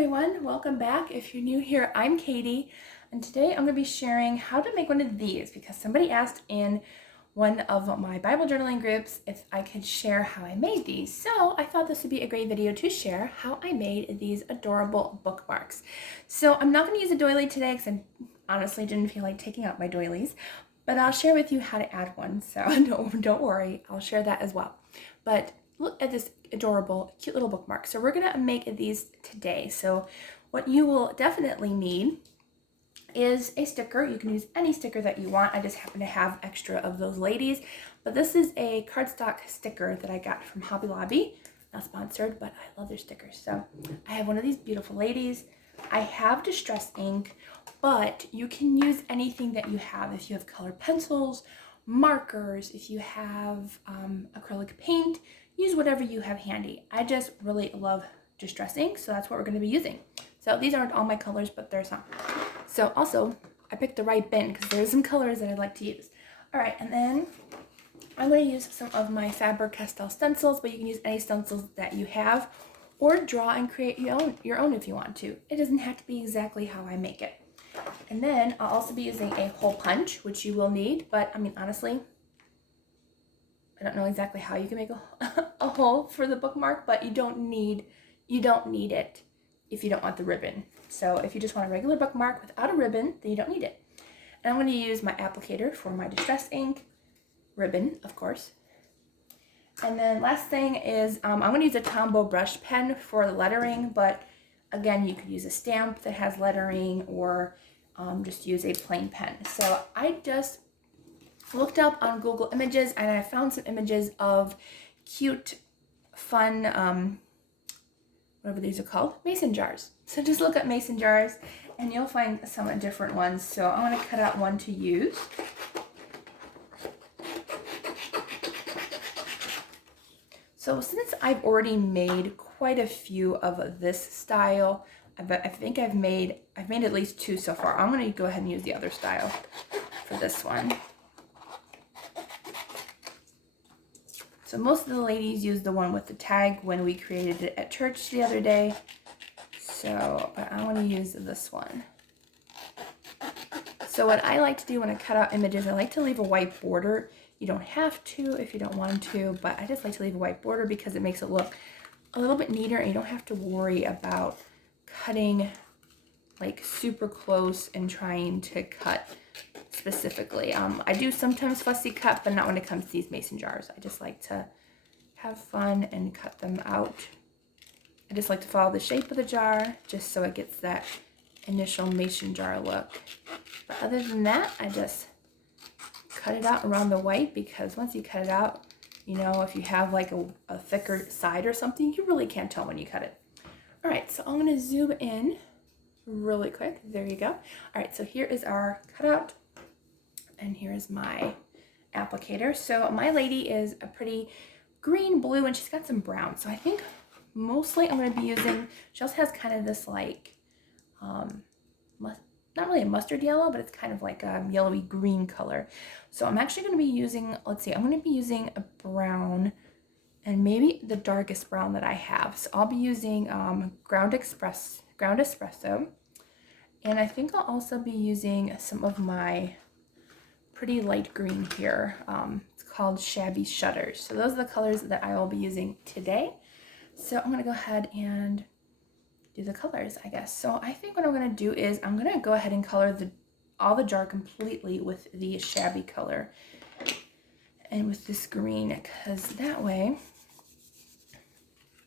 everyone, welcome back. If you're new here, I'm Katie, and today I'm going to be sharing how to make one of these because somebody asked in one of my Bible journaling groups if I could share how I made these. So I thought this would be a great video to share how I made these adorable bookmarks. So I'm not going to use a doily today because I honestly didn't feel like taking out my doilies, but I'll share with you how to add one. So don't worry, I'll share that as well. But look at this adorable, cute little bookmark. So we're gonna make these today. So what you will definitely need is a sticker. You can use any sticker that you want. I just happen to have extra of those ladies. But this is a cardstock sticker that I got from Hobby Lobby. Not sponsored, but I love their stickers. So I have one of these beautiful ladies. I have distress ink, but you can use anything that you have. If you have colored pencils, markers, if you have acrylic paint, use whatever you have handy. I just really love distress ink, so that's what we're going to be using. So these aren't all my colors, but there's some. So also, I picked the right bin because there's some colors that I'd like to use. All right, and then I'm going to use some of my Faber-Castell stencils, but you can use any stencils that you have, or draw and create your own if you want to. It doesn't have to be exactly how I make it. And then I'll also be using a hole punch, which you will need, but I mean, honestly, I don't know exactly how you can make a hole for the bookmark, but you don't need it if you don't want the ribbon. So if you just want a regular bookmark without a ribbon, then you don't need it. And I'm going to use my applicator for my distress ink, ribbon, of course. And then last thing is I'm going to use a Tombow brush pen for the lettering, but again, you could use a stamp that has lettering or just use a plain pen. So I just looked up on Google Images and I found some images of cute, fun, whatever these are called, mason jars. So just look up mason jars and you'll find some different ones. So I'm going to cut out one to use. So since I've already made quite a few of this style, I think I've made at least two so far. I'm going to go ahead and use the other style for this one. So most of the ladies use the one with the tag when we created it at church the other day. So, but I want to use this one. So what I like to do when I cut out images, I like to leave a white border. You don't have to if you don't want to, but I just like to leave a white border because it makes it look a little bit neater and you don't have to worry about cutting like super close and trying to cut specifically. I do sometimes fussy cut, but not when it comes to these mason jars. I just like to have fun and cut them out. I just like to follow the shape of the jar just so it gets that initial mason jar look. But other than that, I just cut it out around the white because once you cut it out, you know, if you have like a thicker side or something, you really can't tell when you cut it. All right, so I'm going to zoom in really quick. There you go. All right, so here is our cutout and here is my applicator. So my lady is a pretty green blue and she's got some brown. So I think mostly I'm going to be using, she also has kind of this like, not really a mustard yellow, but it's kind of like a yellowy green color. So I'm actually going to be using, let's see, I'm going to be using a brown and maybe the darkest brown that I have. So I'll be using ground espresso. And I think I'll also be using some of my pretty light green here. It's called Shabby Shutters. So those are the colors that I will be using today. So I'm going to go ahead and do the colors, I guess. So I think what I'm going to do is I'm going to go ahead and color all the jar completely with the shabby color and with this green, because that way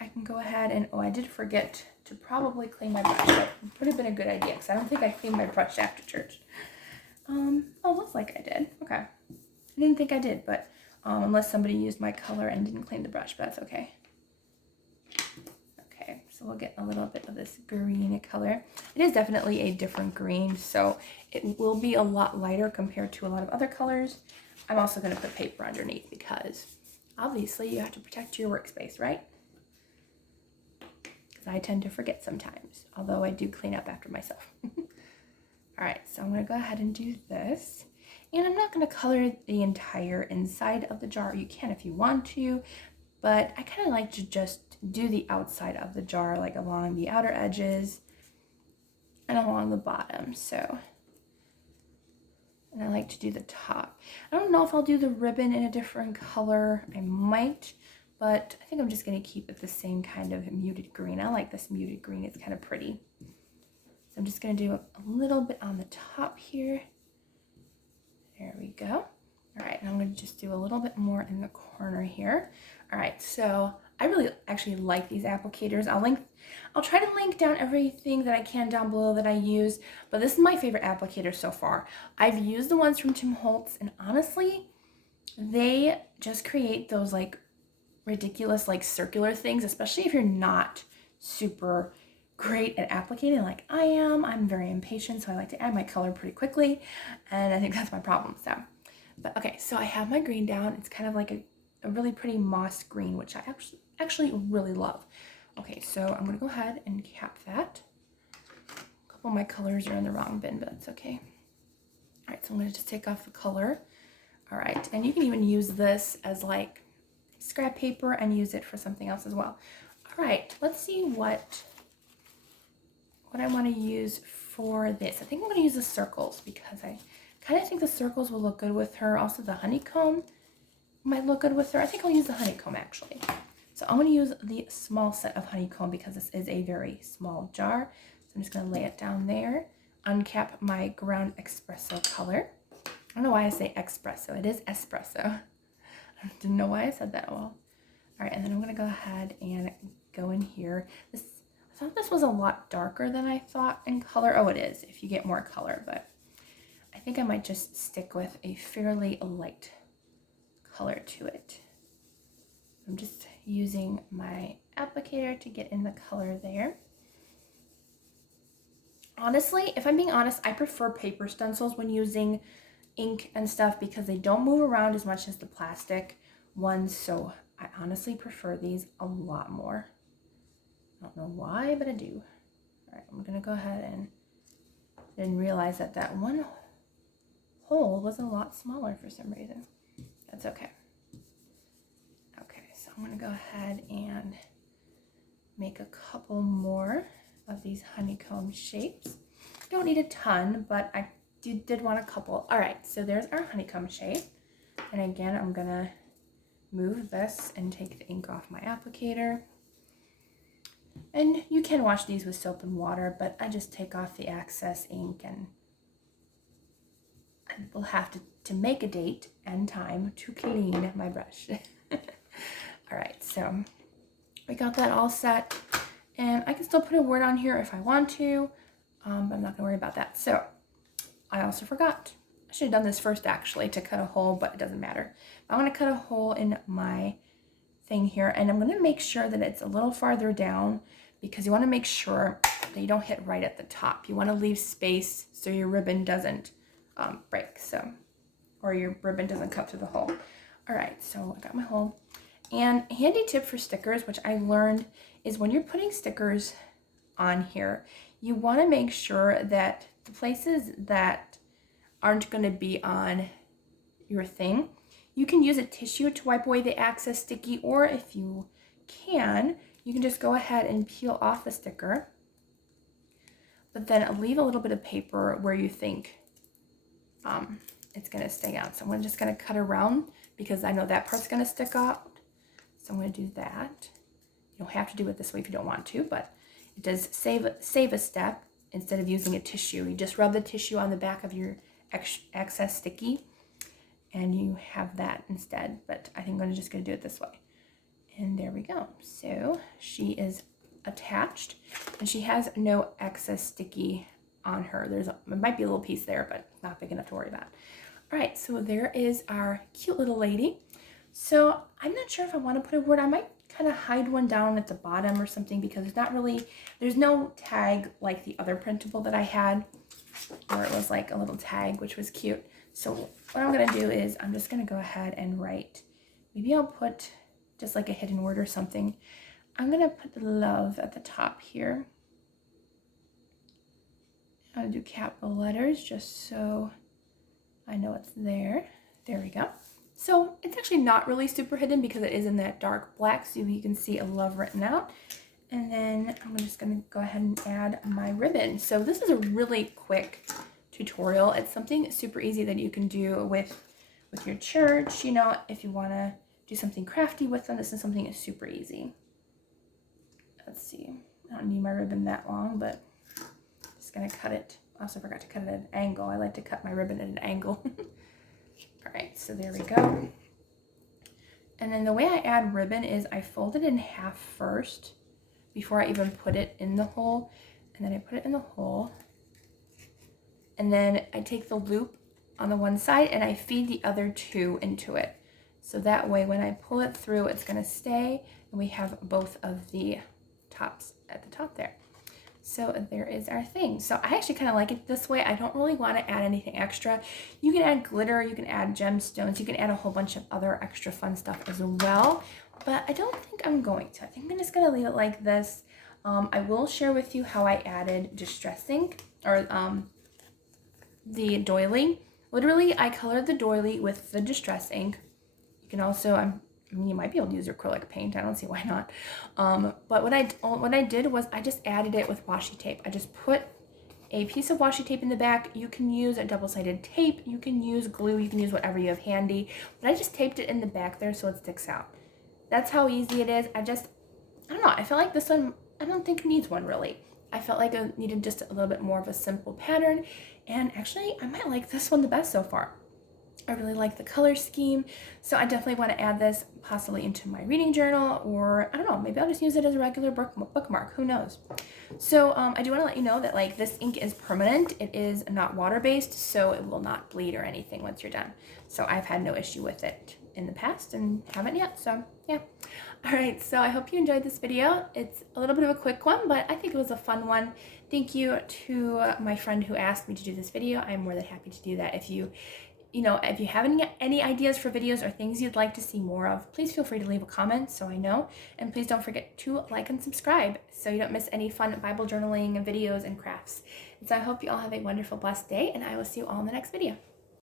I can go ahead and, oh, I did forget to probably clean my brush. That would have been a good idea because I don't think I cleaned my brush after church. Oh, looks like I did. Okay. I didn't think I did, but unless somebody used my color and didn't clean the brush, but that's okay. Okay, so we'll get a little bit of this green color. It is definitely a different green, so it will be a lot lighter compared to a lot of other colors. I'm also going to put paper underneath because obviously you have to protect your workspace, right? Because I tend to forget sometimes, although I do clean up after myself. All right, so I'm going to go ahead and do this. And I'm not going to color the entire inside of the jar. You can if you want to, but I kind of like to just do the outside of the jar, like along the outer edges and along the bottom. So, and I like to do the top. I don't know if I'll do the ribbon in a different color. I might, but I think I'm just going to keep it the same kind of muted green. I like this muted green. It's kind of pretty. So I'm just going to do a little bit on the top here. There we go. All right, and I'm going to just do a little bit more in the corner here. All right, so I really actually like these applicators. I'll try to link down everything that I can down below that I use, but this is my favorite applicator so far. I've used the ones from Tim Holtz, and honestly, they just create those like ridiculous like circular things, especially if you're not super great at applicating like I am. I'm very impatient, so I like to add my color pretty quickly, and I think that's my problem. So, but okay, so I have my green down. It's kind of like a really pretty moss green, which I actually really love. Okay, so I'm gonna go ahead and cap that. A couple of my colors are in the wrong bin, but that's okay. All right, so I'm gonna just take off the color. All right, and you can even use this as like scrap paper and use it for something else as well. All right, let's see what I want to use for this. I think I'm going to use the circles because I kind of think the circles will look good with her. Also the honeycomb might look good with her. I think I'll use the honeycomb actually. So I'm going to use the small set of honeycomb because this is a very small jar. So I'm just going to lay it down there, uncap my ground espresso color. I don't know why I say espresso. It is espresso. I didn't know why I said that well. All right, and then I'm going to go ahead and go in here. I thought this was a lot darker than I thought in color. Oh, it is if you get more color, but I think I might just stick with a fairly light color to it. I'm just using my applicator to get in the color there. Honestly, if I'm being honest, I prefer paper stencils when using ink and stuff because they don't move around as much as the plastic ones, so I honestly prefer these a lot more. I don't know why, but I do. All right, I'm gonna go ahead and didn't realize that that one hole was a lot smaller for some reason. That's okay. Okay, so I'm gonna go ahead and make a couple more of these honeycomb shapes. Don't need a ton, but I did want a couple. All right, so there's our honeycomb shape. And again, I'm gonna move this and take the ink off my applicator. And you can wash these with soap and water, but I just take off the excess ink and we'll have to make a date and time to clean my brush. All right, so we got that all set. And I can still put a word on here if I want to, but I'm not gonna worry about that. So I also forgot. I should have done this first actually to cut a hole, but it doesn't matter. I'm gonna cut a hole in my thing here, and I'm gonna make sure that it's a little farther down because you wanna make sure that you don't hit right at the top. You wanna leave space so your ribbon doesn't break, or your ribbon doesn't cut through the hole. All right, so I got my hole. And a handy tip for stickers, which I learned, is when you're putting stickers on here, you wanna make sure that the places that aren't gonna be on your thing, you can use a tissue to wipe away the excess sticky, or if you can just go ahead and peel off the sticker, but then leave a little bit of paper where you think it's gonna stay on. So I'm just gonna cut around because I know that part's gonna stick out. So I'm gonna do that. You don't have to do it this way if you don't want to, but it does save a step. Instead of using a tissue, you just rub the tissue on the back of your excess sticky and you have that instead, but I think I'm just gonna do it this way. And there we go. So she is attached and she has no excess sticky on her. It might be a little piece there, but not big enough to worry about. All right, so there is our cute little lady. So I'm not sure if I want to put a word. I might kind of hide one down at the bottom or something because there's no tag like the other printable that I had where it was like a little tag, which was cute. So what I'm gonna do is I'm just gonna go ahead and write, maybe I'll put just like a hidden word or something. I'm gonna put love at the top here. I'm gonna do capital letters just so I know it's there. There we go. So it's actually not really super hidden because it is in that dark black, so you can see a love written out. And then I'm just gonna go ahead and add my ribbon. So this is a really quick tutorial. It's something super easy that you can do with your church, you know, if you wanna do something crafty with them. This is something that's super easy. Let's see, I don't need my ribbon that long, but I'm just gonna cut it. I also forgot to cut it at an angle. I like to cut my ribbon at an angle. All right, so there we go. And then the way I add ribbon is I fold it in half first before I even put it in the hole. And then I put it in the hole. And then I take the loop on the one side and I feed the other two into it. So that way when I pull it through, it's gonna stay and we have both of the tops at the top there. So there is our thing. So I actually kind of like it this way. I don't really want to add anything extra. You can add glitter, you can add gemstones, you can add a whole bunch of other extra fun stuff as well. But I don't think I'm going to. I think I'm just going to leave it like this. I will share with you how I added distress ink, or the doily. Literally, I colored the doily with the distress ink. You can also, I mean, you might be able to use acrylic paint. I don't see why not. But what I did was I just added it with washi tape. I just put a piece of washi tape in the back. You can use a double-sided tape. You can use glue. You can use whatever you have handy. But I just taped it in the back there so it sticks out. That's how easy it is. I don't know. I feel like this one, I don't think needs one really. I felt like I needed just a little bit more of a simple pattern. And actually, I might like this one the best so far. I really like the color scheme, so I definitely want to add this possibly into my reading journal, or I don't know, maybe I'll just use it as a regular bookmark, who knows. So I do want to let you know that like this ink is permanent. It is not water-based, so it will not bleed or anything once you're done. So I've had no issue with it in the past and haven't yet, so yeah. All right, so I hope you enjoyed this video. It's a little bit of a quick one, but I think it was a fun one. Thank you to my friend who asked me to do this video. I'm more than happy to do that. If you have any ideas for videos or things you'd like to see more of, please feel free to leave a comment so I know. And please don't forget to like and subscribe so you don't miss any fun Bible journaling videos and crafts. And so I hope you all have a wonderful, blessed day, and I will see you all in the next video.